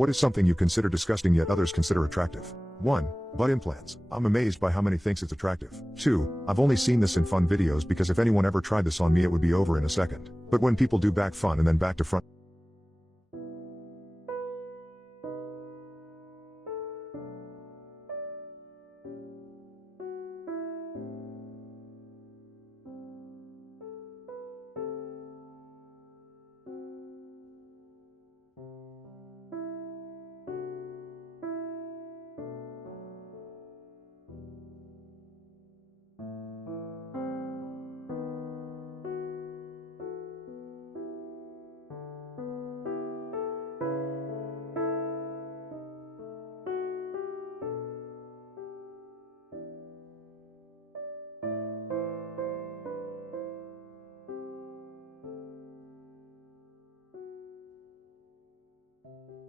What is something you consider disgusting yet others consider attractive? 1. Butt implants. I'm amazed by how many thinks it's attractive. 2. I've only seen this in fun videos because if anyone ever tried this on me it would be over in a second. But when people do back fun and then back to front.